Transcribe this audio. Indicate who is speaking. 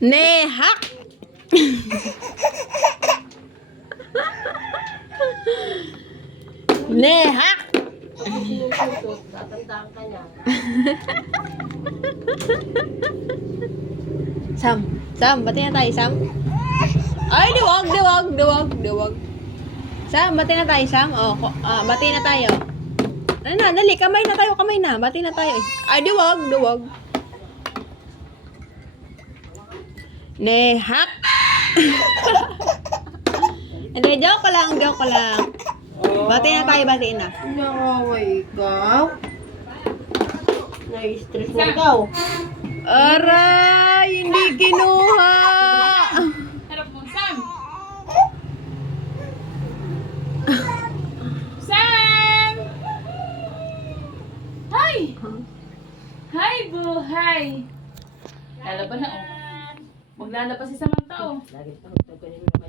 Speaker 1: Nehak! Nehak! Sam, Sam, bati na tayo, Sam. Ay, diwag, diwag, diwag, diwag. Sam, bati na tayo, Sam. O, ko- ah, bati na tayo. Ano na, dali, kamay na tayo, kamay na. Bati na tayo. Ay, diwag, diwag. Nehak! Hindi, joke ko lang, joke ko lang. Bati na tayo, bati na.
Speaker 2: Nakaway ikaw. Na-stress na ikaw.
Speaker 1: Aray, hindi kinuha.
Speaker 3: Harap mo, Sam! Sam! Hi! Hi, buhay! Lalaban na, oh. Maglalaba si Samantha, oh.
Speaker 2: Lagi pa, yung naman niya.